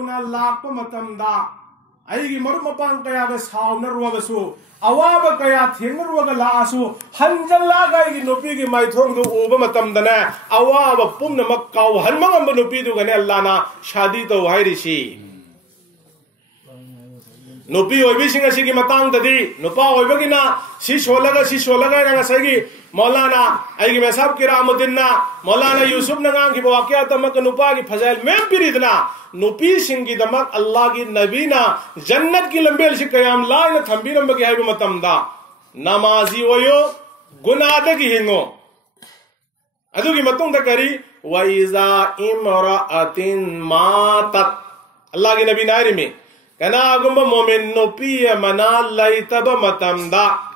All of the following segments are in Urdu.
lakpa matamda aigi maru mapang kaya ga sauna ruwaga su awaba kaya thenga ruwaga laasu hanjalla ga igi nupi gi maithong du uba matamda na awaba pumna makkaw hanmangamba nupi du gane Allah na shadi to hairi shi nupi oibi singa sigi matang tadi nupa oiba gina si sholaga nga sagi Maulana aigi mesab kiramuddin na Maulana Yusuf na ngang ki wakya tamak nupa ki fazail mem piridna nupi singi damak Allah ki nabi na jannat ki lambel si qiyam la na thambi namba ki haibu matamda namazi oyo gunada ki hingo adu ki matung da kari wa iza imra'atin matat Allah ki nabi nairi me kana agumba momen nupi mana laitaba matamda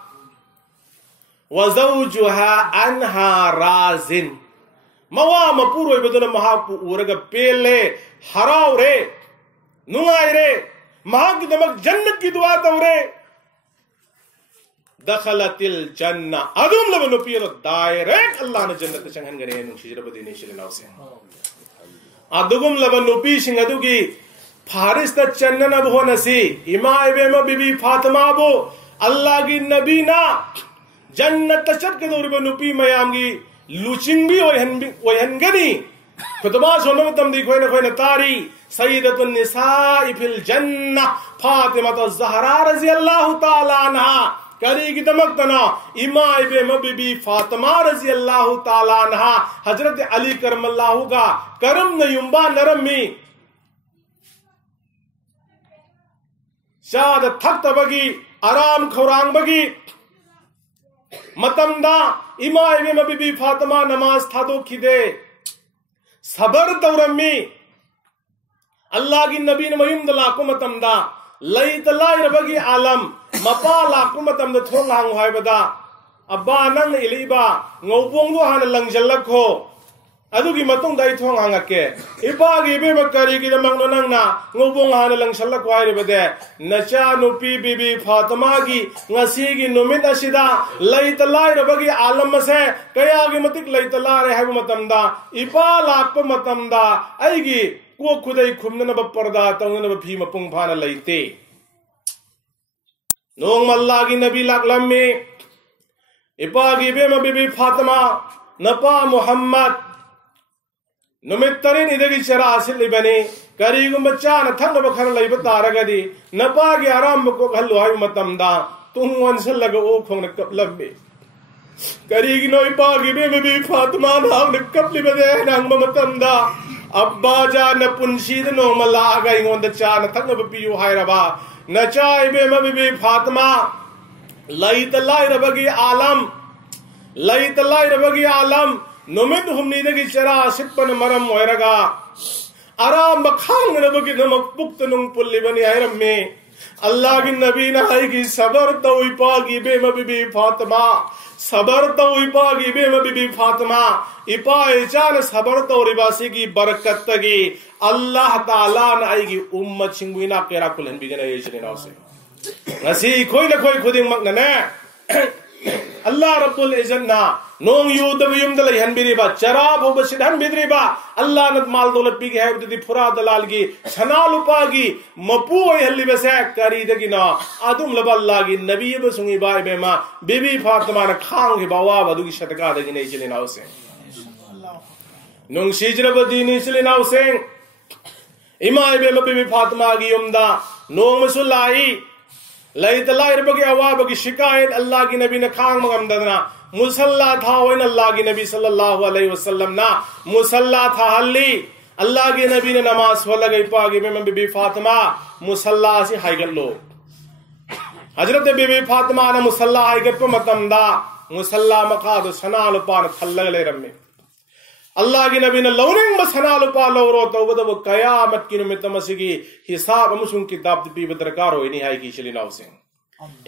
وَزَوْجُهَا أَنْهَا رَازٍ مَوَا مَپُورُ إِبَدُنَ مَحَاقُ اُورَگَ پِيلے حراو رے نُنگائی رے محاق کی دمک جنت کی دعا تو رے دخلت الجنہ ادوم لبنو پیلو دائریک اللہ نے جنت چنگن گرے نوشی رب دینی شلی ناو سے ادوم لبنو پیشنگ ادو کی فارس تا چنن اب ہو نسی امام ابن بی بی فاطمہ بو اللہ کی نبی نا جنت تشد کے دور بنو پی میام گی لوچنگ بھی وہنگنی خطبہ سنو تم دی کوئی نہ تاری سیدت النساء فی الجنہ فاطمہ الزہرا رضی اللہ تعالی عنہ کری کی دمکتنا امام ابن بی فاطمہ رضی اللہ تعالی عنہ حضرت علی کرم اللہ کا کرم نیمبا نرم می شاید تھکت بگی آرام کھورانگ بگی متمدا امام ابن بی فاطمہ نماز تھا دو کھدے صبر دورمی اللہ کی نبی نے مہم دلاکو متمدا لیت لائی ربگی عالم مپا لاکو متمدا تھون لانگو ہائی بدا ابا ننگ الیبا ngobongdo hana langjallak ho adu gi matung dai thong hanga ke iba gi be bakari gi damang no nang na ngobong hana langsallak wai re bade nacha nupi bibi fatima gi ngasi gi numit asida laitalai rabagi alam se kaya gi matik laitala re habu matamda iba lak pa matamda ai gi ko khudai khumna na parda tawna na phi mapung phana laite nong malla gi nabi lak lamme iba gi be ma bibi fatima napa muhammad نمترین ادھگی چرا حاصل بنی کریگم بچان تھنگ بکھر لئی بتارگا دی نپاگی آرام بکو گھلو آئی متم دا تم وانسل لگا او کھونگ نکب لبے کریگی نوی پاگی بے بی فاطمہ ناو نکب لی بدے نانگ متم دا ابا جا نپنشید نو ملا آگئی گوند چان تھنگ بپیو ہائی ربا نچائی بے بی فاطمہ لیت اللہ ربگی عالم لیت اللہ ربگی عالم نمت ہم نیدگی چرا سپن مرم ویرگا آرام بکھانگ نبکی نمک پکت ننگ پلی بنی حیرم میں اللہ کی نبی نہائی کی صبر توی پاگی بے مبی فاطمہ صبر توی پاگی بے مبی فاطمہ اپائی چان صبر تو رباسی کی برکت تگی اللہ تعالیٰ نہائی کی امت شنگوینا کیرا کلن بگنے یہ چلی ناو سے نسی کوئی نہ کوئی خودی مکننے اللہ رب العزت نا نون یود ویم دل ہن بیری با چراب ہو بشد ہن بیری با اللہ نت مال دولت پی ہے دی پھرا دلال گی سنال پاگی مپو ہلی بس کری دگی نا ادم لب اللہ کی نبی بسنگی بای بے ما بی بی فاطمہ نے کھان کے باوا بدو کی شتکا دگی نہیں چلی ناو سے نون شجر بدینی چلی ناو سے امام بی بی فاطمہ کی امدا نون مسلائی لیت اللہ ربکی عواب کی شکایت اللہ کی نبی نے کھان مغم ددنا مسلح تھا وین اللہ کی نبی صلی اللہ علیہ وسلم نا مسلح تھا حلی اللہ کی نبی نے نماز ہو لگئی پاگی میں بی بی فاطمہ مسلح سے ہائی گل لو حضرت بی بی فاطمہ نے مسلح ہائی گل پہ متمدہ مسلح مقاد سنال پان تھل لگلے رمی اللہ کی نبی نے لوننگ بسنال پا لو رو تو وہ تو قیامت کی نمت مسیگی حساب مسلم کتاب پی بدرکار ہوئی نہیں آئی کی چلی ناو سے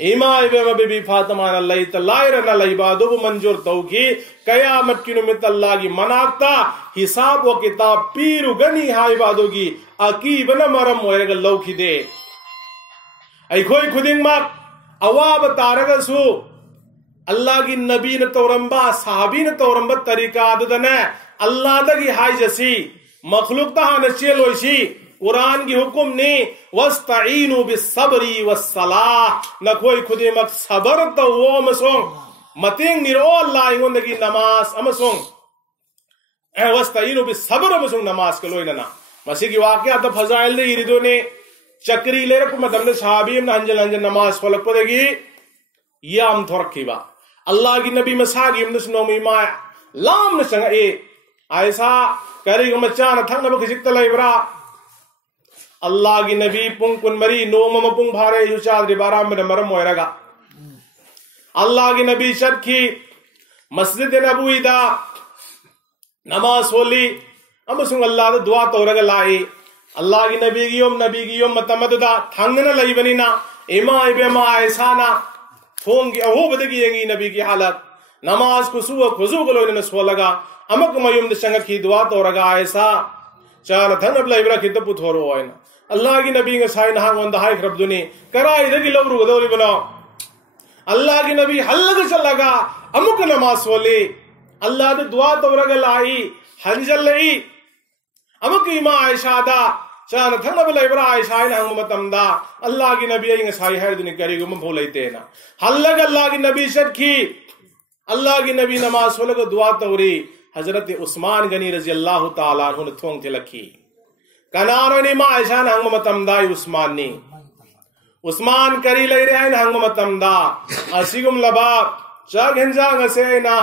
امام بی بی فاطمہ اللہ تعالی رن اللہ عبادو منجور تو کی قیامت کی نمت اللہ کی مناکتا حساب و کتاب پیرو گنی ہائی عبادو کی عقیب نمرم ویرگ لو کی دے ای کوئی خودنگ مک اواب تارگ سو اللہ کی نبی نے تورمبا صحابی نے تورمبا طریقہ عدد نے اللہ دا کی ہائی جسی مخلوق تا ہاں نچے لوشی قرآن کی حکم نے وَاسْتَعِينُوا بِالصَّبْرِ وَالصَّلَاةِ نکوئی خودی مک صبر تو امسون متنگ نیرو اللہ انگوندگی نماز امسون وَاسْتَعِينُوا بِالصَّبْرِ امسون نماز کلوئی ننا مسیح کی واقعہ تا فضائل دے ایردو نے چکری لے رکھو مدمد صحابی امنا ہنجل ہنجل نماز فلک پدے گی یا ہم تھورکی با اللہ کی نبی مساگی امنا سنومی مایا لام نسنگا ایسا کری گو مچانا تھنگ نبا کسکتا لائبرا اللہ کی نبی پنگ کن مری نوم پنگ بھارے یو چادری بارام میں مرم ہوئے رگا اللہ کی نبی شد کی مسجد نبوی دا نماز ہولی ام سنگ اللہ دا دعا تو رگا لائی اللہ کی نبی کی یوم متمد دا تھنگنا لئی بنینا اما ایبما ایسانا تھونگی اہو بدگی ینگی نبی کی حالت نماز کو سوہ خضو گلو انہیں نسو لگا امک میوم دشنگا کی دعا تو رگا ایسا چانا تھن اب لائبرا کی تب تھورو آئینا اللہ کی نبی کے سائن ہاں وندہ ہائی خرب دنی کرائی دگی لبرو گدوری بناو اللہ کی نبی حلق چل لگا امک نماز سولی اللہ دے دعا تو رگا لائی حنجل لئی امک ایما عائشہ دا چانا تھن اب لائبرا عائشہ ہاں متم دا اللہ کی نبی آئیں سائی ہر دنی کری گو مبھولی تینا حلق اللہ کی نبی شد کی اللہ کی نبی نماز سولے کو دعا توری حضرت عثمان غنی رضی اللہ تعالیٰ عنہ نے تھونگ تھے لکھی کنانو نی ما ایشان ہنگو متمدائی عثمان نی عثمان کری لئی رہے ہیں ہنگو متمدا اسیگم لبا چاگ ہنجاگ اسینا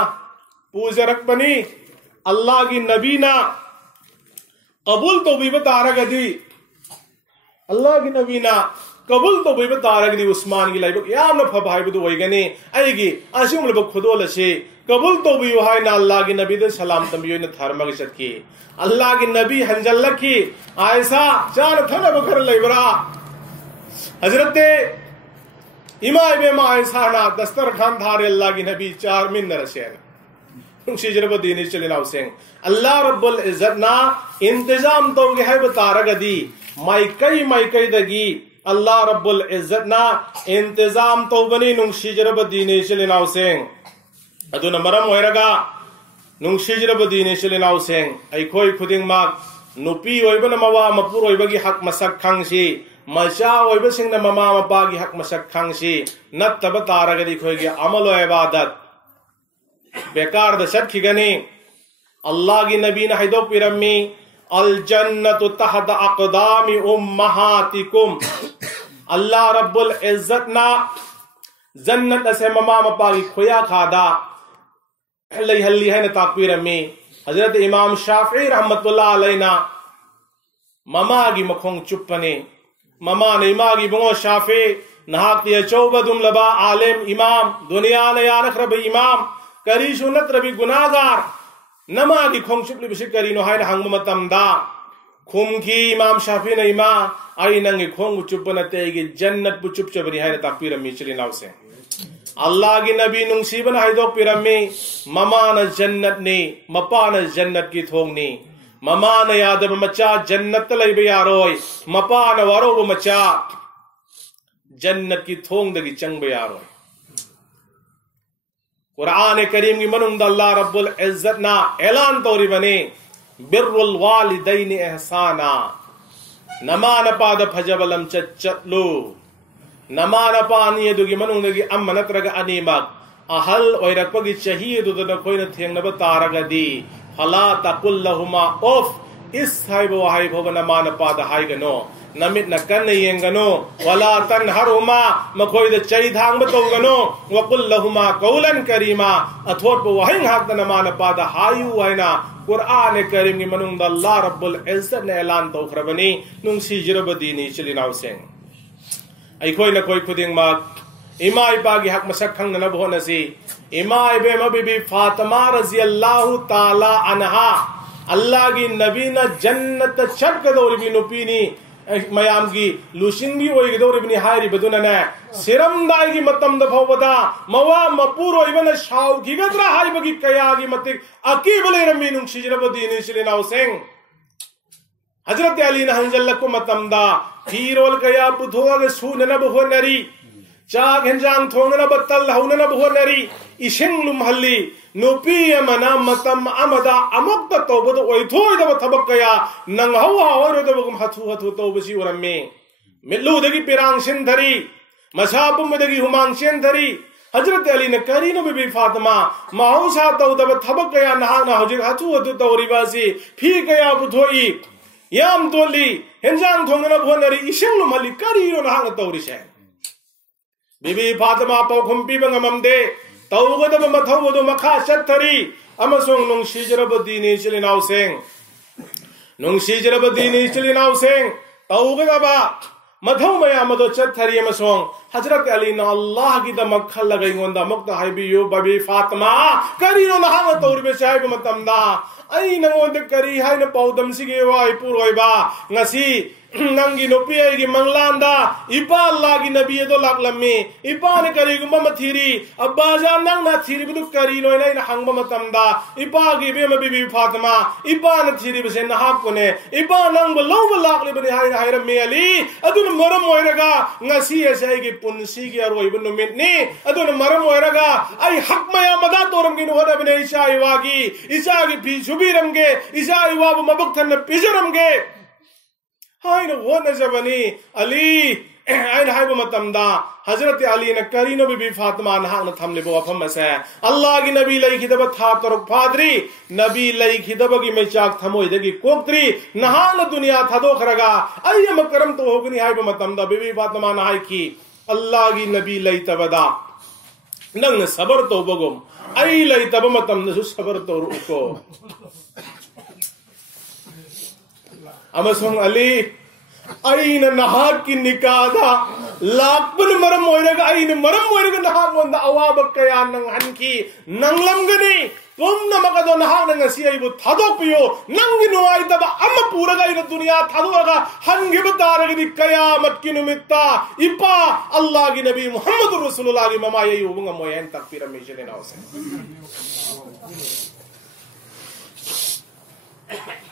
پوزے رکھ بنی اللہ کی نبی نا قبول تو بھی بتا رہا دی اللہ کی نبی نا قبول تو بھی بتا رہا دی عثمان کی لائی بک یا ہم نے بھائی بدو ہوئی گنی آئی گی اسیگم لبا خودو لشے قبول تو بھی وہائی نا اللہ کی نبی دے سلام تنبیوئی نے تھار مغشت کی اللہ کی نبی حنجل لکھی آئیسا چار تھنا بکر لیبرا حضرت امام بے ما آئیسا نا دسترخان دھارے اللہ کی نبی چار من نرشین شجرب دینی چلی ناو سنگ اللہ رب العزت نا انتظام تو گے ہے بتارگ دی مائی دگی اللہ رب العزت نا انتظام تو بنی ننگ شجرب دینی چلی ناو سنگ ادو نمرم ہوئے رگا ننگ شجرب دینی چلی ناو سنگ ای کوئی خودنگ ماک نپی ہوئی بنا موا مپور ہوئی بگی حق مسک کھنگشی مشا ہوئی بسنگ نا مما مپاگی حق مسک کھنگشی نت تب تارگ دی کھوئی گی عمل و عبادت بیکار دا شد کی گنی اللہ کی نبی نا حیدو پیرمی الجنت تحت اقدام امہاتکم اللہ رب العزت نا جنت اسے مما مپاگی کھویا کھادا حلی حلی ہے نا تاکویر امی حضرت امام شافعی رحمت اللہ علینا مما گی مکھونگ چپنے مما نے امام گی بنگو شافعی نحاکتی چوبدم لبا عالم امام دنیا نیانک رب امام کریشو نت ربی گناہگار نما گی کھونگ چپلی بشکری نوہائی نا ہنگ ممتم دا کھوم کی امام شافعی نا امام آئی ننگی کھونگ چپنتے گی جنت بو چپ چبری ہے نا تاکویر امی چلی ناو سے اللہ کی نبی ننگسیبن حیدو پیرمی ممان جنت نی مپان جنت کی تھونگ نی ممان یادب مچا جنت لئی بیاروئی مپان ورو مچا جنت کی تھونگ دگی چنگ بیاروئی قرآن کریم کی منم دا اللہ رب العزت نا اعلان توری بنے بر الوالدین احسانا نمان پا دا پھجبلم چچتلو نمان پانی دوگی منوں دگی امنت رگا انیمک احل ویرک پگی چہید دو کوئی نتھینگ نبا تارگا دی فلا تقل لہما اوف اس حیب و حیب ہوگا نمان پا دا حائی گنو نمت نکن نہیں گنو ولا تنہرہما مکوئی دا چہید ہانگ بتو گنو وقل لہما قولا کریما اتھوٹ پا وحنگ حق دا نمان پا دا حائی وائنا قرآن کریم کی منوں دا اللہ رب العزت نے اعلان تو خربنی ننگ سی جرب دینی چلی ناو سنگ ای کوئی نہ کوئی خودنگ ماک امائی پاگی حق مسک کھنگ نبو نسی امائی بے مبی بی فاطمہ رضی اللہ تعالی عنہا اللہ کی نبی نا جنت چھٹ کے دوری بھی نپینی میام کی لوشنگ بھی ہوئی دوری بنی ہائری بدون نے سرم دائی کی متم دفعو بدا موا مپور ہوئی بنا شاو کی گدرہ ہائی بگی کیا گی متک اکیب لے رمی ننگ شجرب دینی شلی ناو سنگ حضرت علی نہ ہنجل کو متم دا پیرول کیا پتھو اگر سو ننب ہو نری Chak henjang thongna batal hauna buhonari ising lumhalli nupi amana matam amada amokta tawbada oithoi da thabak kaya nang hawa ro da bagum hathu tawbasi uramme millu dagi pirang sin dhari masapum dagi humang sin dhari Hazrat Ali ne kari no bibi Fatima mausa tawda thabak kaya nahana hajir hathu tawri basi phi kaya buthoi yam toli henjang thongna buhonari ising lumhalli kari ro nahana tawri shen Bibi Fatima paukhum pibang amamde tawgadaba mathawadu makha shathari amasong nung shijrabadini chilinau seng tawgadaba mathaw mayamado chathari amasong Hazrat Ali na Allah ki damak khallaga ingonda mukta haibiyo Bibi Fatima karino nahanga tawribe sahib matamda ai nangonde kari haina paudam sige wai puroiba ngasi Nangi nopiya gi manglanda ipa Allah gi nabi do laklammi ipa ne kari gumba mathiri abbaja nang na thiri bu kari noi nai na hangba matamda ipa gi be ma bibi Fatima ipa na thiri besen na hap kone ipa nang ba law lakli bani haina haira me ali adun maram moiraga ngasi asai gi punsi gi aroi bu numit ni adun maram moiraga ai hak maya mada toram gi no hada bane isa gi pi subiram ge isa iwa bu mabuk than na pijaram ge Haina wona jabani Ali aina haiba matamda Hazrat Ali na karino bibi Fatima na hang na thamle bo afam asa Allah gi nabi lai khidaba tha torok padri nabi lai khidaba gi me chak thamoi dagi koktri naha na dunya thado kharaga ayyam karam to hogni haiba matamda bibi Fatima na hai ki Allah gi nabi lai tabada nang na sabar to bogom ai lai tab matam na su sabar to ruko Amasong Ali aina nahak ki nikada lakpun maram moiraga aina maram moiraga nahak wanda awabak kaya nang hanki nanglam gani tumna makado nahak nang asiya ibu thadok piyo nang ginuai taba amma puraga ina dunia thadoga hangi bataraga di kayamat ki numitta ipa Allah ki nabi Muhammad Rasulullah ki mama yayi ubunga moyen takfira mishene nawse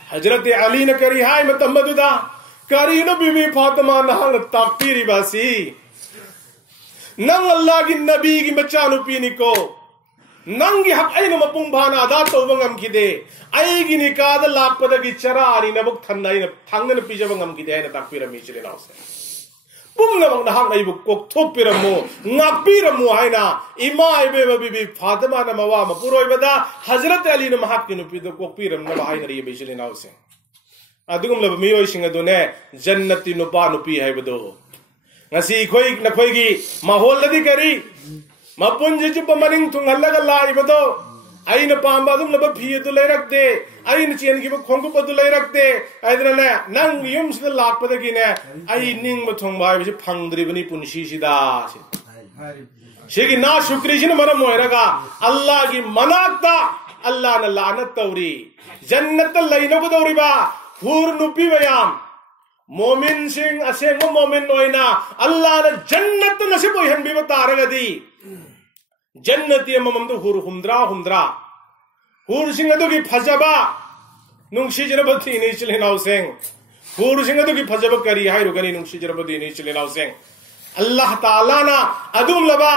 Hazrat Ali na kari hai matammaduda kari no bibi Fatima nahang takpiri basi nang Allah ki nabi ki bachanu pini ko nang gi hak aina mapung bhana ada to bangam kide ai gi nikada lakpada gi chara ari na buk thanai na thangna pija bangam kide na takpira mi chile na ose pum na bang nahang ai buk kok thopira mo ngapira mo haina ima ibe bibi Fatima na mawa ma puroi bada Hazrat Ali na mahak ki no pido kok piram na haina ri be chile na ose adugum lab miyo singa dune jannati no pa no pi haibado ngasi khoi na khoi gi mahol ladi kari mapun je chup maning thung halaga lai bado aina pamba dum lab phi du lai rakte aina chen gi khongku padu lai rakte aidra na nang yum sid lak pada gi ne ai ning ma thong bai bi phangdri bani punshi sida shegi na shukri jin maram moiraga Allah gi manakta Allah na lanat tawri jannat laino ko dawri ba Hur nupi bayam Momin sing aseng momin noina Allah na jannat nasib hoy han bi bataraga di jannati mamamdu hur humdra hur sing adu ki phajaba nung shijrabati ni chile naw seng hur sing adu ki phajaba kari hai rugani nung shijrabati ni chile naw seng Allah taala na adum laba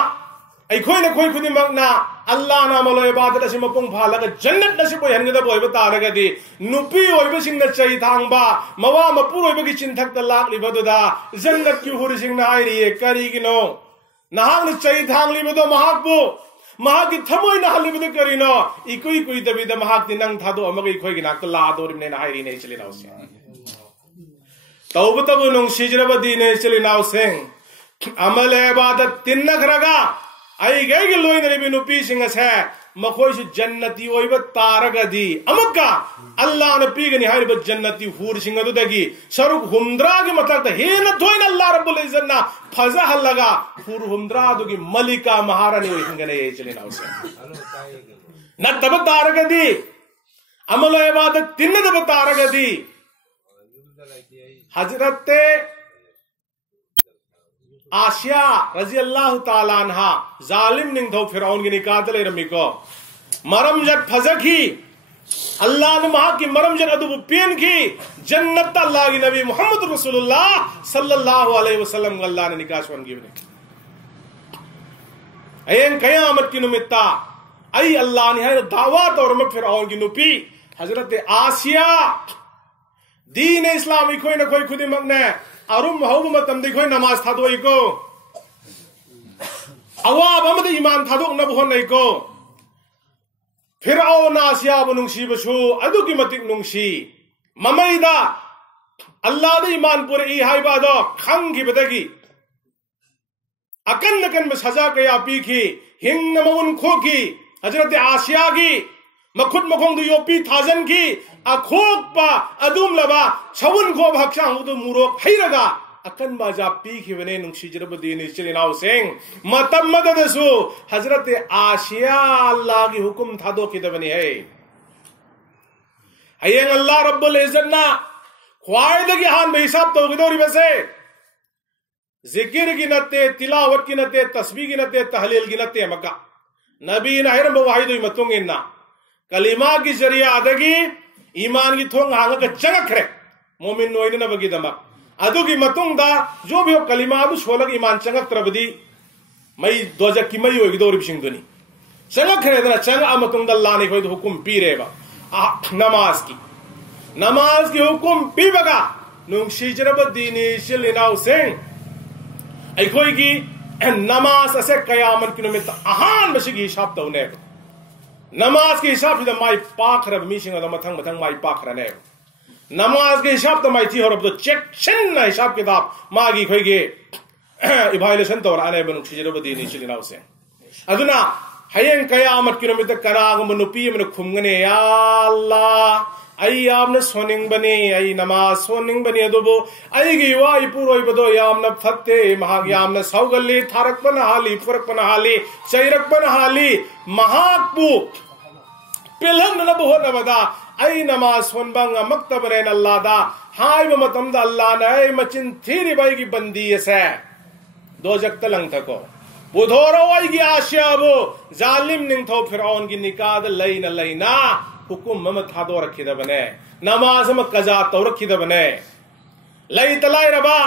ai khoi na khoi khudi magna Allah na malo ibadat asim pung phalaga jannat nasib hoy han gada boy bataraga di nupi oiba sing na chai thangba mawa mapur oiba ki chinthak ta lak libaduda jannat ki hur sing na ai ri kari gino nahang na chai thang libado mahakbu mahak ki thamoi na halibado karino ikui dabida mahak ti nang thado amaga ikhoi gi nak ta la dorim ne na ai ri ne chili naw se tawba tabu nong shijrabadi ne chili naw seng amal ibadat tin na khraga ai gai gi loi ne bi nupi sing ase makhoi su jannati oiba taragadi amaka Allah na pi gani hai ba jannati hur sing adu dagi saruk humdra gi matak ta he na thoina Allah rabbul izzat na phaza halaga hur humdra du gi malika maharani oi hingane ye chile na use na tab taragadi amal ibadat tin na tab taragadi Hazrat Asya raziyallahu ta'ala anha zalim ning tho Firaun gi nikadale ramiko maram jat phazakhi Allah ne maha ki maram jat adu pien ki jannat Allah gi nabi Muhammad Rasulullah sallallahu alaihi wasallam Allah ne nikah wan gi Ayen Kayamat ki numitta ay Allah ni hay dawa taur Fir'aun ki nupi Hazrat Asiya Deen Islami koi na koi khudi magne arum hawbu matam de koi namaz thadoi ko awab amad iman thadok na buhon nei ko Fir'aun Asiya bu nungsi basu adu ki matik nungsi mamaida Allah da iman pure I haiba do khang ki badagi akan nakan me saza kaya pi ki hing namaun kho ki Hazrat Asiya ki makhut makhong du yopi thajan ki akhok pa adum laba chawun ko bhaksang du murok hairaga akan baja pi ki bene nungsi jarab deen chilinaw sing matam madadasu Hazrat Asiya Allah ki hukum thado ki dabani hai hayeng Allah Rabbul Izzat na khwaide ki han me hisab to gidori base zikir ki natte tilawat ki natte tasbih ki natte tahlil ki natte maka nabi na hiram wahidoi matung inna kalima ki jariya adagi iman ki thong hanga ka jagak kare momin noine na bagi dama adu ki matung da jo bhi kalima du sholag iman changak trabdi mai doja ki mai hogi dori bishing duni changak kare da chang amatung da Allah ne koi hukum pi reba namaz ki hukum pi baga nung shijrab dini shilinaw sing ai koi ki namaz ase qiyamat ki numit ahan bashigi hisab tawne namaz ke hisab da mai pak rab mi singa da mathang mai pak rane namaz ke hisab da mai thi horab do check chin na hisab kitab magi khoi ge evaluation tor ane banu chijrab dini shilinaw sing aduna hayeng qiyamat ki numit kana gum nupi men khumgane ya Allah ai amna soning bani ai namaz soning bani adubo ai gi wai puroi bado yamna fatte mahag yamna saugalli tharak bana hali furak bana hali chairak bana hali mahakbu pelan na bo na bada ai namaz son bang maktab ren Allah da hai ba matam da Allah na ai machin thiri bai gi bandi ase do jak talang thako budhoro ai gi asya bo zalim ning tho Fir'aun gi nikad laina hukum mama thado rakhida bane namaz ma qaza taw rakhida bane lai talai raba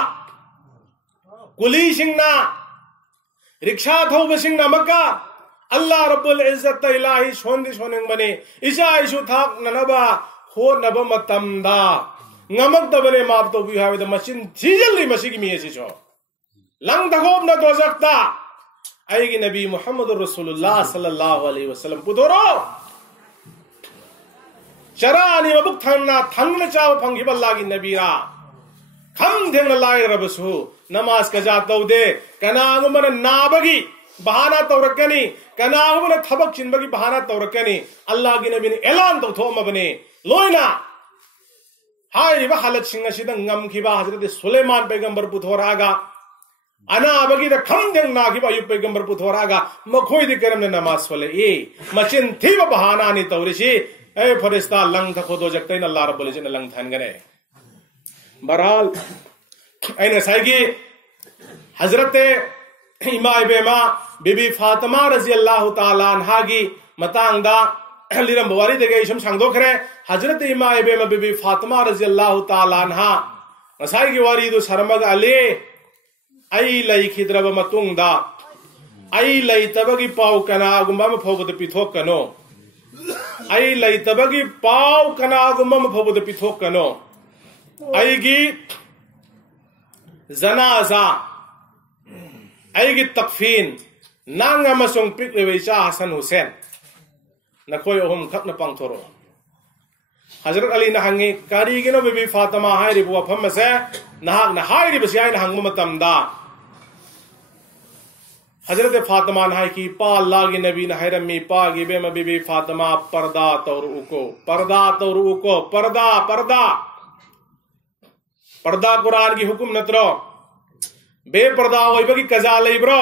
kuli singna ricksha thau basingna maka Allah Rabbul Izzat ilahi soning bane isa isu thak nanaba ho naba matamda ngamak da bane map to bi hawe da machine thijali masigi mi esi cho lang dagob na dozakta ai gi nabi Muhammadur Rasulullah sallallahu alaihi wasallam pudoro Sharani mabuk thangna chaw phanghiba lagi nabira kham thengna lai rabasu namaz kaza tawde kanagumana nabagi bahana tawrakani kanagumana thabak chinbagi bahana tawrakani Allah gi nabi ni elan to thoma bane loina hai ba halat singa sidang ngam khiba Hazrat Sulaiman paigambar puthoraga ana abagi da kham thengna khiba Ayub paigambar puthoraga makhoi di karamne namaz wale e machin thiba bahana ni tawrishi اے فرشتہ لنگ تھا خود ہو جگتا ہے اللہ رب العزت نے لنگ تھان گنے برحال این سائیگی حضرت امام بیما بی بی فاطمہ رضی اللہ تعالیٰ عنہ کی متانگ دا لیرم بواری دے گئے شم سنگ دو کرے حضرت امام بیما بی بی فاطمہ رضی اللہ تعالیٰ عنہ سائیگی واری دو سرمگ علی ای لئی خدرب متونگ دا ای لئی تبگی پاو کنا گمبا مفوگت پیتھوک کنو ai lai tabagi pau kana gumma maphobu da pithok kano ai gi zanaza ai gi takfin nanga masong pik lewe cha Hasan Hussein na khoi ohum khak na pangthoro Hazrat Ali na hangi kari gi no bibi Fatima hai ri buwa pham se nahak na hai ri basi ai na hang matam da Hazrat Fatima nahai ki pa Allah ki nabi na hayram mi pa gi be ma bibi Fatima parda taur uko parda Quran ki hukum natro be parda hoi bagi kaza lai bro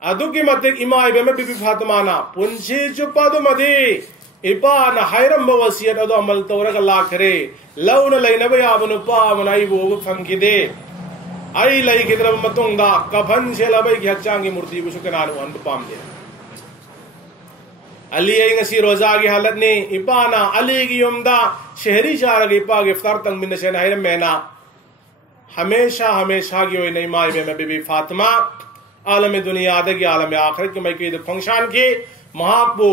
adu ki matik ima be ma bibi Fatima na punchi chupadu madi ipa na hayram ba wasiyat adu amal taura ka la khare launa laina ba ya banu pa manai bo phang ki de ai lai khidra matung da kafan se labai ki hachangi murti bu sukananu an pam de Ali ay ngasi roza ki halat ni ipana Ali ki yumda shehri shahar ki ipa ki iftar tang min se nahir mena hamesha ki hoy nahi mai me bibi Fatima عالم دنیا دگی عالم آخرت کی مائکی فنکشن کی مہاکبو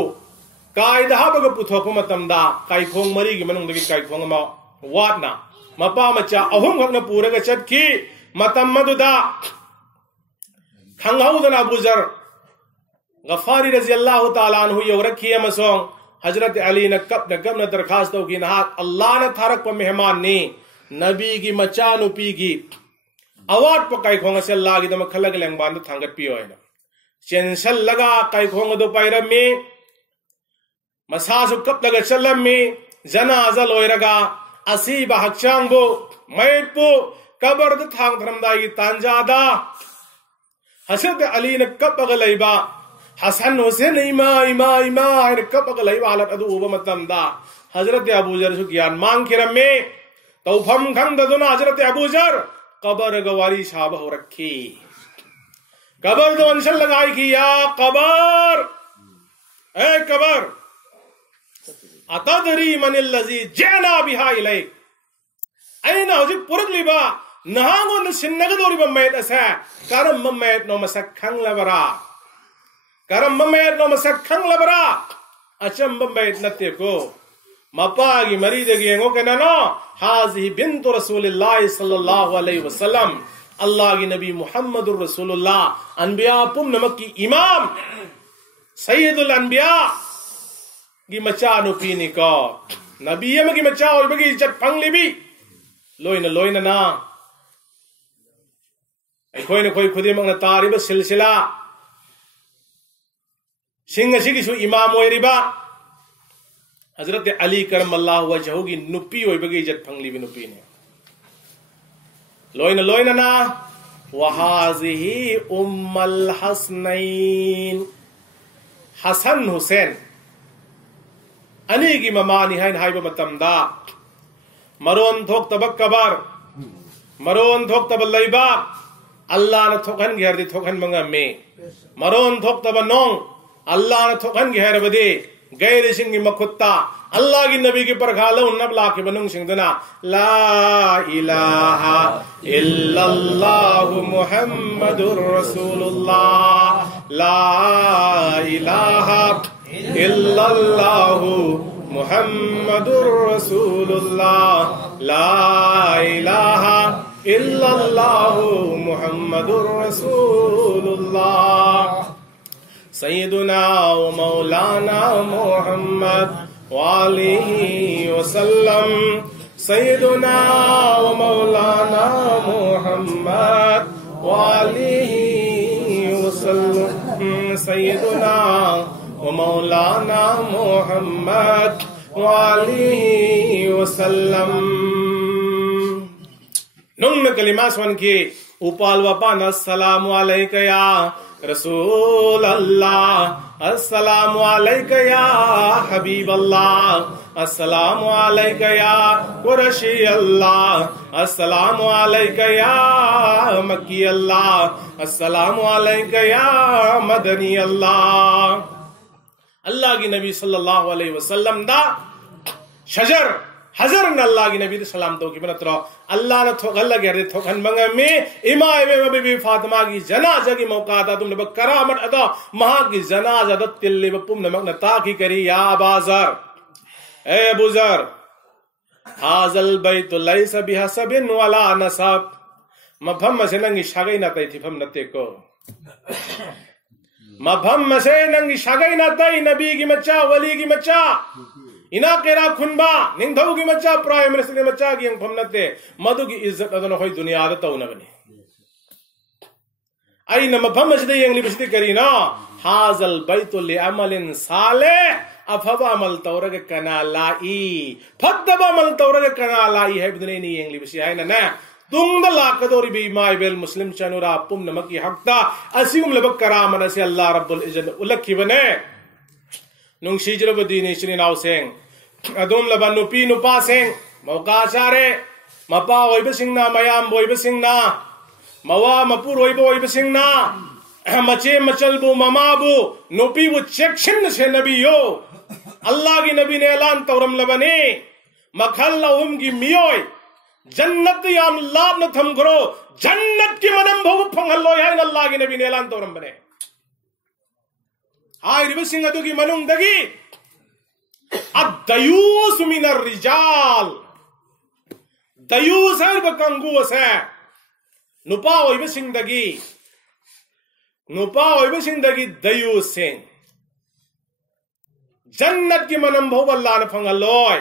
قائد ہابگ پتھوک متمدا کائکھونگ مری کی منوں دگی کائکھونگ ما واتنا مپا مچا اہم گھگنا پورے گا چد کی متمدو دا کھنگاؤدنا ابو ذر غفاری رضی اللہ تعالیٰ عنہ یو رکھی امسوں حضرت علی نے کب نہ درخواست ہو کی نہات اللہ نے تھارک پا مہمان نے نبی کی مچانو پی کی اواد پا کئی کھونگا سے اللہ کی دم کھلگ لنگ باندو تھانگت پیو ہے چنسل لگا کئی کھونگا دو پائرم میں مساسو کب لگا چلم میں جنازہ لوئی رگا اسیب حق چانگو میت پو قبر دو تھانگ دھرمدائی تانجادا حضرت علی نے کب اگلیبا حسن حسین ایما کب اگلیبا حالت ادو اوبا متمدا حضرت ابو ذر سو گیان مانگ کرم میں توفم کھنگ ددونا حضرت ابو ذر قبر گواری صحابہ ہو رکھی قبر دو انشل لگائی کی یا قبر اے قبر اتدری من اللذی جینا بیہا الیک اینا حجب پرگ لیبا نہانگو نسنگ دوری بمیت اسے کرم ممیت نو مسک کھنگ لبرا کرم ممیت نو مسک کھنگ لبرا اچم بمیت نتے کو مپاگی مریدگی انگو کہ نانو حاضی بنت رسول اللہ صلی اللہ علیہ وسلم اللہ کی نبی محمد الرسول اللہ انبیاء پم نمک کی امام سید الانبیاء کی مچانو پینی کو نبی ایم کی مچاو بگی جت پھنگ لی بھی لوئن نا کوئی خودی مگنا تاریب سلسلہ سنگ سکی سو امام ہوئی ربا حضرت علی کرم اللہ وجہو کی نپی ہوئی بگی جت پھنگ لی بھی نپی نے لوئن نا وحازہی ام الحسنین حسن حسین علی کی ممانی ہے ہائی بمتمدا مرون تھوک تبک کبر مرون تھوک تب لیبا اللہ نے تھوکن گھر دی تھوکن منگا میں مرون تھوک تب نون اللہ نے تھوکن گھر بدے غیر سنگی مکھتا اللہ کی نبی کی پرکھالو نبلا کے بننگ سنگ دنا لا الہ الا اللہ محمد الرسول اللہ لا الہ الا اللہ محمد الرسول اللہ لا الہ الا اللہ محمد الرسول اللہ سیدنا و مولانا محمد وآلہ وسلم سیدنا و مولانا محمد وآلہ وسلم سیدنا و مولانا محمد وآلہ وسلم نون کلمہ سون کی اوپال وپان السلام علیکہ یا رسول اللہ السلام علیکہ یا حبیب اللہ السلام علیکہ یا قرشی اللہ السلام علیکہ یا مکی اللہ السلام علیکہ یا مدنی اللہ اللہ کی نبی صلی اللہ علیہ وسلم دا شجر حضر نے اللہ کی نبی سلام تو کی بنت رہا اللہ نے تھوک اللہ کے رہے تھوکن منگا میں امام بی فاطمہ کی جنازہ کی موقع آتا تم نے کرامت ادا مہا کی جنازہ دا تلی بپم نے مگنا تاکی کری یا ابا ذر اے ابو ذر حاضل بیت لیس بحسب ولا نسب مفہم سے ننگی شاگئی نہ تھی فہم نتے کو مفہم سے ننگی شاگئی نہ تھی نبی کی مچا ولی کی مچا اینا کیرا کھنبا ننگھو کی مچا پرائم منسٹر کی مچا کی انگ پھمنتے مدو کی عزت ادھنا ہوئی دنیا آدھتا ہونا بنی آئی نمہ پھم مجدے انگلی بشتی کری نا حاضل بیت لعمل صالح افب عمل تورگ کنا لائی فدب عمل تورگ کنا لائی ہے بدنے نہیں انگلی بشتی ہے نا تم دلہ قدوری بھی مائی بیل مسلم چنورا پم نمکی حق تا اسیم لبک کرامن سے اللہ رب العزت الکی بنے نونگ شیجر بدینی شری ناو سینگ ادوم لبا نپی نپا سینگ موقع چارے مپا ہوئی بسنگنا میام بوئی بسنگنا موا مپور ہوئی بوئی بسنگنا مچے مچل بو مما بو نپی وہ چیکشن سے نبی ہو اللہ کی نبی نے اعلان تورم لبنے مکھل لہم کی میوئی جنت یام لابنا تھمکھرو جنت کی منم بھو پھنگھلو ہے اللہ کی نبی نے اعلان تورم بنے ہائرب سنگ ادو کی منم دگی الدیوس من الرجال دیوس ہے بکنگوس ہے نپا ہوئی بسنگ دگی دیوس سنگ جنت کی منم بھو اللہ نے پھنگھلوئے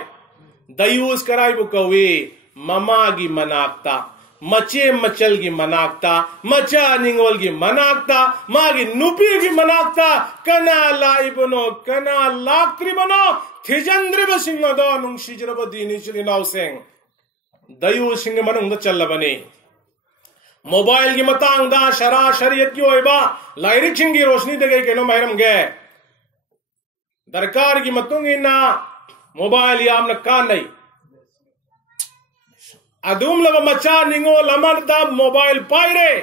دیوس کرائی بکوی مما کی مناکتا مچے مچل کی مناکتا مچا ننگول کی مناکتا ماں کی نوپی کی مناکتا کنا لائبنو کنا لاکتری بنو تھجندر بسنگ دو ننگشی جرب دینی چلی ناو سنگ دیو سنگ مننگ دا چل بنی موبائل کی متانگ دا شرع شریعت کی ہوئیبا لائرک چنگی روشنی دے گئی کنو محرم گئے درکار کی متونگی نا موبائل یام نکان نہیں ادوم لگا مچا ننگو لمن دا موبائل پائی رے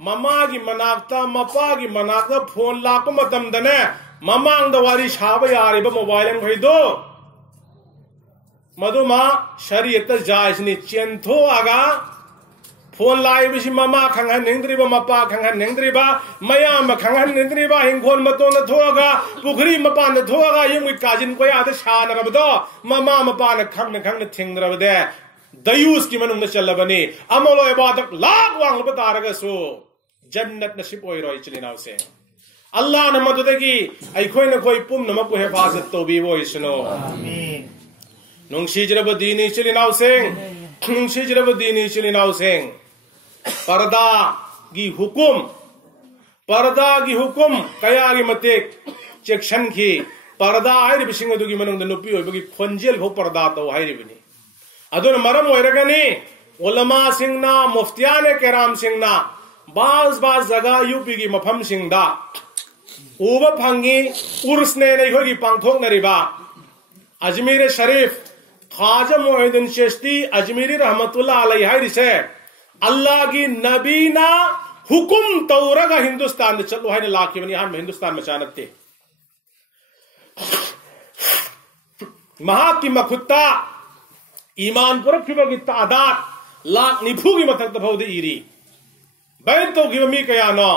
مما کی مناکتا مپا کی مناکتا فون لاکو متم دنے مما انگ دواری شابہ یاری با موبائل بھائی دو مدو ماں شریعت جائز نی چینتھو آگا فون لائی بشی مما کھنگن نندری با مپا کھنگن نندری با میام کھنگن نندری با ہنگون متون دھو آگا پکری مپا دھو آگا یہ کوئی کاجن کوئی آدھے شان رب دو مما مپا کھنگن تھنگ رب دے دیوس کی منم چل بنی عمل و عبادت لاکھ وانگ بتا رگا سو جنت نصیب ہوئی روئی چلی ناو سے اللہ نے مدد کی ای کوئی نہ کوئی پم نمک کو حفاظت تو بھی وہ سنو ننگشی جرب دینی چلی ناو سنگ ننگشی جرب دینی چلی ناو سنگ پردہ کی حکم کیا کی متیک چیکشن کی پردہ آئی بشنگ دو کی منم نپی ہوئی بگی خنجل ہو پردہ تو آئی بنی ادون مرم ہوئرگنی علماء سنگنا مفتیان کرام سنگنا باز جگہ یو پی کی مفہم سنگ دا اوبا پھنگی ارس نے نہیں ہوگی پانتھوک نریبا اجمیر شریف خواجہ معین الدین چشتی اجمیری رحمت اللہ علیہ رسے اللہ کی نبینا حکم تورگا ہندوستان دے چلو ہے لاکھی بنی ہم ہندوستان میں چانت تھے مہا کی مختا ایمان پر رکھی بگی تعداد لاکھ نیپھو کی متک دفعو دے ایری بین تو کی ومی کیا نو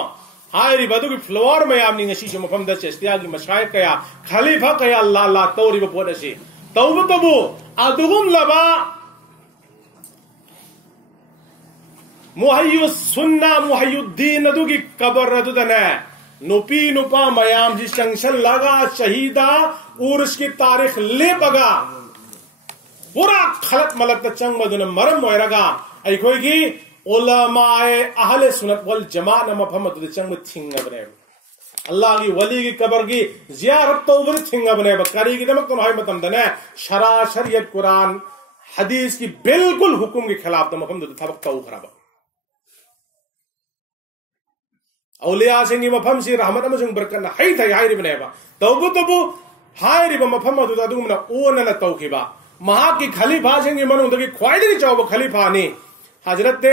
ہائری بدو کی فلور میں آمنی نشیش مفہم دا چستیا کی مشاہد کیا خلیفہ کیا اللہ توری بپوڑا سی توبہ تبو ادغم لبا محی السنہ محی الدین ندو کی قبر ردو دنے نپی نپا میام جی چنگشن لگا شہیدہ ارس کی تاریخ لے بگا پورا خلق ملت چنگ مدن مرم ویرگا ای کوئی کی علماء اہل سنت والجماعت مفہمت دے چنگ تھنگ بنے اللہ کی ولی کی قبر کی زیارت تو بر تھنگ بنے کری کی دمک تم ہائی متم دنے شرع شریعت قرآن حدیث کی بالکل حکم کے خلاف تو مفہم دے تھبک تو خراب اولیاء سنگی مفہم سی رحمت مجھنگ برکن ہائی تھا ہائی ری بنے با توبو تبو ہائی ری با مفہم دے تا دومنا اوننا توقیبا مہا کی خلیفہ سنگی منوں دکی خواہدی نہیں چاہو با خلیفہ نہیں حضرت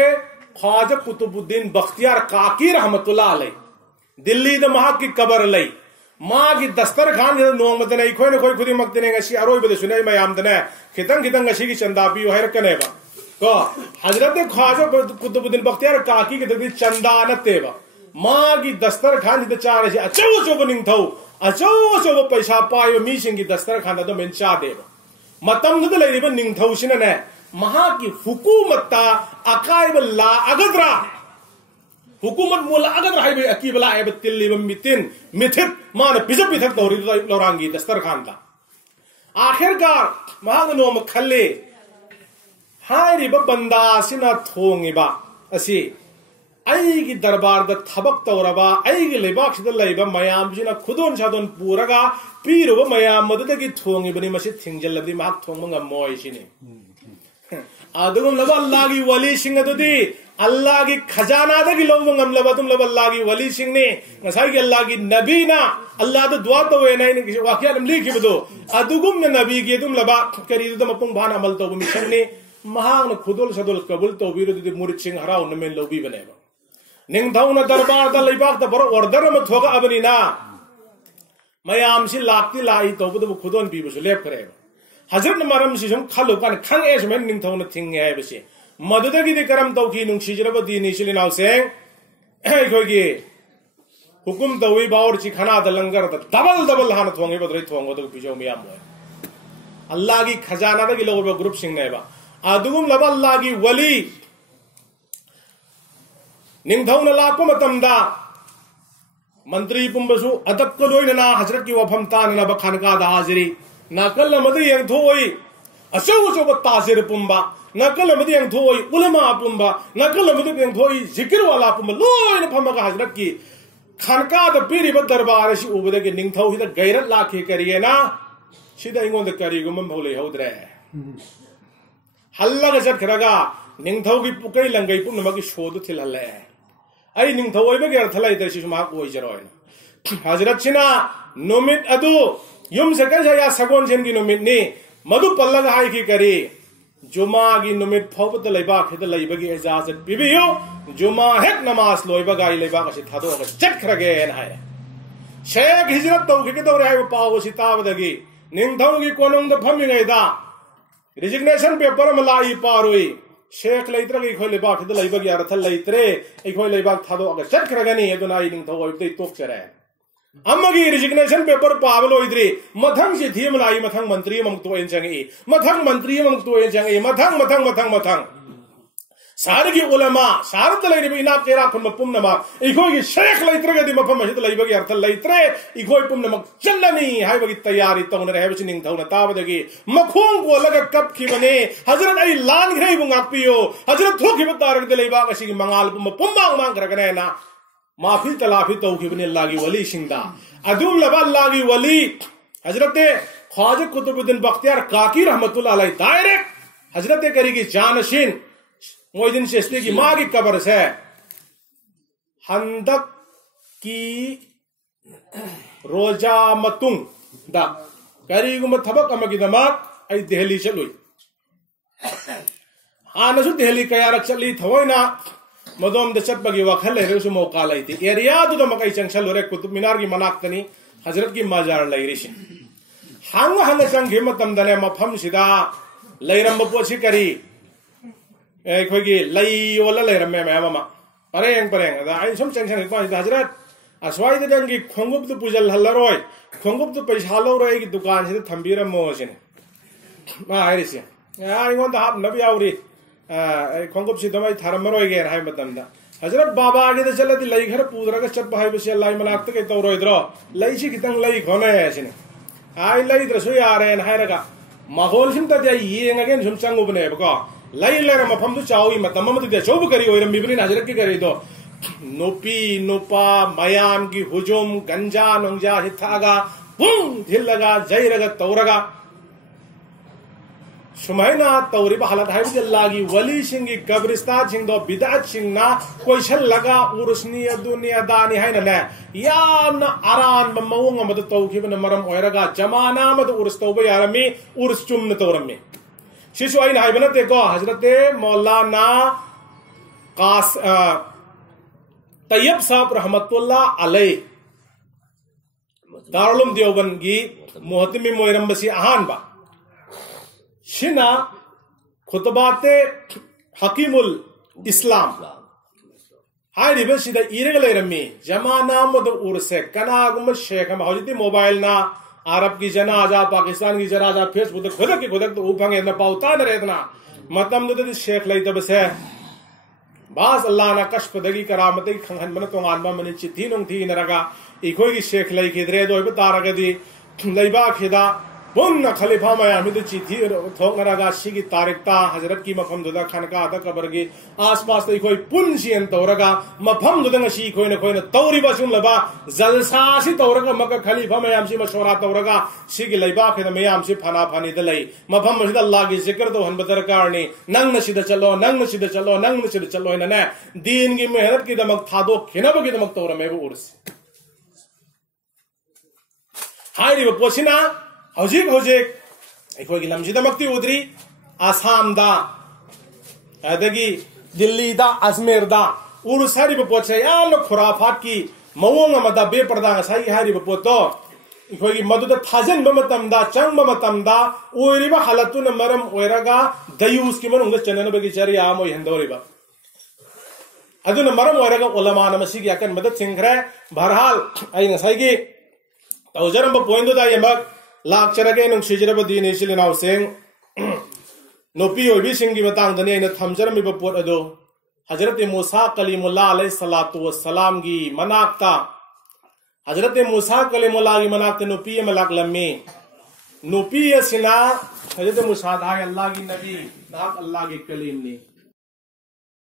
خواجہ قطب الدین بختیار کاکی رحمت اللہ علیہ دلی دا مہا کی قبر لئی ماں کی دستر خان جیسے نوانگ مدنے کوئی نہ کوئی خودی مقدنے گشی اروئی بدے سنے میں آمدنے کھتن گشی کی چندہ پی وحی رکنے با تو حضرت خواجہ قطب الدین بختیار کاکی کے دلی چندہ نتے با ماں کی دستر خان جیسے چاہ رہے اچھو چوبو ننگ تھو اچھو چوبو پیسہ پائی و میشن کی دستر خان دا من چاہ دے با متم ندل لئی با ننگ تھو شننے مہا کی حکومت تا اقائب اللہ اگدرہ حکومت مولا اگدرہ ہے بے اقیب اللہ عیبت تلی ومیتن میتھت مانا پیزا پیتھک دوری لورانگی دستر خان دا آخر کار مہا نوم کھلے ہائری با بندہ سنا تھونگی با اسی ای کی دربار دا تھبک تورا با ای کی لباک شد اللہ با میام جینا خودون شادون پورا گا پیرو با میام مدد کی تھونگی بنی مشید تھنگ جل لبدی مہا تھونگ منگا موئی شنی آدھگم لبا اللہ کی ولی شنگ دو دی اللہ کی خزانہ دا کی لوگوں گم لبا تم لبا اللہ کی ولی شنگ نے مسائل کی اللہ کی نبی نا اللہ دا دعا تو ہوئے نا واقعہ نملی کی بدو آدھگم نے نبی کی تم لبا کری دو مپنگ بھانا عمل تو بمی شنگ نے مہاں خودل شدل قبول تو بیرو دی مرد شنگ ہراؤ نمین لوبی بنے با ننگ دھاؤ نا دربار دا لیباق دا برو وردر مت ہوگا ابنی نا میام سی لاکتی لائی تو بدو خودون بی بسو لیپ کرے با حضرت مرم سی سم کھلو کان کھنگ ایش میں ننگ تھو نا تھنگ ہے بسی مددگی کرم توکی نونشیجرب دینی چلیناو سینگ ایکھوئی حکم توئی باور چی کھنا دا لنگر دا دبل ہانا تھونگی بدرائی تھونگو دا پیچھو میام ہوئے اللہ کی خزانہ دا کی لوگوں پہ گروپ سنگ نیبا آدھگم لبا اللہ کی ولی ننگھون لاکو متم دا منتری پمبسو ادب کلوئی نا حضرت کی وفم تاننا بخانکا دا حاضری ناکل مدی ینگ تھوئی اسو بتاثر پمبا ناکل مدی ینگ تھوئی علماء پمبا ناکل مدی ینگ تھوئی ذکر والا پمبا لوئی نفہمکا حضرت کی خانکا دا پیری بد دربار شی اوبدے کے ننگھو ہی دا غیرت لاکھے کریے نا شیدہ انگون دا کری گمم بھولے ہود رہے حلہ گزر کھرگا ننگھو کی پکڑی لنگئی پم نمکی شود تھل حلے ای ننگھو وی بغیر تھلائی درشی شما کوئی جروئے حضرت چنا نومت ادو یم سے کیسا یا سگون جن کی نومت نی مدو پلگ ہائی کی کری جمعہ کی نومت پھوپت لئیبا کھت لئیبا کی اجازت بی بیو جمعہ ہیک نماز لوئیبا گائی لئیبا کسی تھا دو اگر چٹ کھرگے نائے شیخ ہجرت توکی کے دور ہے وہ پاو سی تاو دگی ننگھو کی کوننگ دا پھمی گئی دا ریزگنیشن پیپر ملائی پاروئی شیخ لئیترہ کی کھوئی لئیبا کھت لئیبا کی ارتھل لئیترے ایک کھوئی لئیبا تھا دو اگر چٹ کھرگنی ہے دونائی ننگھو ویبتے توک چرے اما کی ریزگنیشن پیپر پاولو ادری متھنگ سی تھی ملائی متھنگ منتری منگتوئن چنگی متھنگ منتری منگتوئن چنگی متھنگ سارے کی علماء سارے تلائیری بھی اناب تیرا کن مپم نما ایکھوئی کی شیخ لائترے گا دی مپم مشید لائیبا کی ارتل لائترے ایکھوئی پم نمک چلنی ہائی بگی تیاری تاؤن رہے بچی ننگ تاؤن تاو دگی مکھون کو لگا کب کی بنے حضرت ای لان گھرائی بنگا پیو حضرت تھوکی بتا رکھ دی لائیبا کسی کی منگال پم مانگ مانگ رکھنے نا معافی تلافی توکی بنی اللہ کی ولی شنگدہ ادوم لبا اللہ کی ولی حضرت خواجہ قطب الدین بختیار کاکی رحمت اللہ علیہ ڈائریکٹ حضرت کری کی جانشین محی الدین چشتی کی ماں کی قبر سے ہندک کی روجہ متنگ دا کری گو متھبک اما کی دماغ ای دہلی چلوئی آنسو دہلی کیارک چلی تھوئی نا مدوم دشت بگی وقت لے رہے اسے موقع لائی تھی ایریادو دا مکای چنگشل ہو رہے قطب مینار کی مناقتنی حضرت کی مازار لائی رشی ہنگ چنگ ہمتم دنے مفہم شدہ لائی رم بپوچی کری ایکھوئی کی لائی والا لائی رم میں ماما پرینگ دا آئین سم چنگ چنگ پانچ دا حضرت اسوائی دا جنگی کھنگوب دا پوجل حل روئی کھنگوب دا پیشالو روئی کی دکان سے تھمبی رم موشن آئی رسی آئین گون دا حاب نبی آوری کھنگوب سی دمائی تھرم روئی گئے رہائی مدن دا حضرت بابا آگے دا چلا دی لائی گھر پودرہ کا چپ بھائی بسی اللہ مناکتا کہ تو روئی درو لائی چی کتنگ لائی کھونا ہے ایسے آئی لائی درسوئی آ رہے ہیں رکا ماحول سمتا دیا یہ انگا سم چنگو بنے بکا لائی اللہ رہا مفہم تو چاہوئی مطمم تو دیا چوب کری ہوئی رمی بنی حضرت کی کری دو نوپی نوپا میام کی حجوم گنجا ننجا ہتھاگا بوم دھل لگا جائی رگا تو رگا شمائنا توری با حالت ہے اللہ کی ولی شنگی قبرستان شنگ دو بدعت شنگ نا کوئی شل لگا ورسنی دنیا دانی ہے نا یام نا اران بمونگ مد توقیب نمرم اویرگا جمانا مد ورس توبہ یارمی ورس چمن تورمی شیشو آئین ہے بنتے کو حضرت مولانا طیب صاحب رحمت اللہ علیہ دارالعلوم دیوبند کی محتمی مویرم بسی آہان با شنا خطبات حکیم الاسلام ہائی ریبن شدہ ایرگلے رمی جمانا مد ارسے کناگم شیخ محوجتی موبائل نا عرب کی جنازہ پاکستان کی جنازہ فیس بودک خودک کی خودک تو اوپنگے اتنا پاوتا نہ رہتنا مطمئن دو دی شیخ لئی تب سے باز اللہ نا کشف دگی کرامتی خنگن منتوں آنبا منی چی ننگ تھی نرگا ایکوئی کی شیخ لئی کی درے دوئی بتا رگا دی لئی با کھدا بن خلیفہ میامی دو چی تھی تھوک نرگا شی کی تارکتا حضرت کی مفہم دودا خانکا آتا قبر کی آس پاس تو کوئی پن شین تورگا مفہم دودا شی کوئی نہ توری باشون لبا زلساسی تورگا مکہ خلیفہ میام سی مشورہ تورگا شی کی لئیبا خدا میام سی پھانا پھانی دلائی مفہم مشید اللہ کی ذکر تو ہن بدرکارنی ننگ نشید چلو ننگ نشید چلو ننگ نشید چلو انہنے دین کی محنت کی دمک تھا دو کھنب کی دمک تورا میں وہ ارس ہائی ری بپوشنا ہوجیک ایک ہوئی لمجی دا مکتی ادری آسام دا ادگی دلی دا ازمیر دا ارس ہاری بپوچھے یا لوگ خرافات کی موونگا مدہ بے پردہ سائی ہاری بپوتو ꯑꯩꯈꯣꯏꯒꯤ ꯃꯗꯨꯗ ꯊꯥꯖꯤꯟꯕ ꯃꯇꯝꯗ ꯆꯪꯕ ꯃꯇꯝꯗ ꯑꯣꯏꯔꯤꯕ ꯍꯥꯂꯠꯇꯨꯅ ꯃꯔꯝ ꯑꯣꯏꯔꯒ ꯗꯌꯨꯁꯀꯤ ꯃꯅꯨꯡꯗ ꯆꯟꯅꯅꯕꯒꯤ ꯆꯔꯤꯌꯥ ꯑꯃ ꯑꯣꯏꯍꯟꯗꯧꯔꯤꯕ ꯑꯗꯨꯅ ꯃꯔꯝ ꯑꯣꯏꯔꯒ ꯎꯂꯃꯥꯅ ꯃꯁꯤꯒꯤ ꯑꯀꯟꯕꯗ ꯊꯤꯡꯈ꯭ꯔꯦ ꯕꯍꯔꯍꯥꯜ ꯑꯩ ꯉꯁꯥꯏꯒꯤ ꯇꯧꯖꯔꯝꯕ ꯄꯣꯏꯟꯠꯇꯨꯗ ꯑꯩꯃꯛ ꯂꯥꯛꯆꯔꯒꯦ ꯅꯨꯡꯁꯤꯖꯔꯕ ꯗꯤꯅꯤ ꯏꯆꯤꯜ ꯏꯅꯥꯎꯁꯤꯡ ꯅꯨꯄꯤ ꯑꯣꯏꯕꯤꯁꯤꯡꯒꯤ ꯃꯇꯥꯡꯗꯅꯤ ꯑꯩꯅ ꯊꯝꯖꯔꯝꯃꯤꯕ ꯄꯣꯠ ꯑꯗꯨ حضرت موسیٰ کلیمullah علیہ الصلوۃ والسلام کی مناقتا حضرت موسیٰ کلیم اللہ کی مناقتا نوپی ملک لمی نوپی سنا حضرت موسیٰ دھائی اللہ کی نبی ناک اللہ کی کلیم نے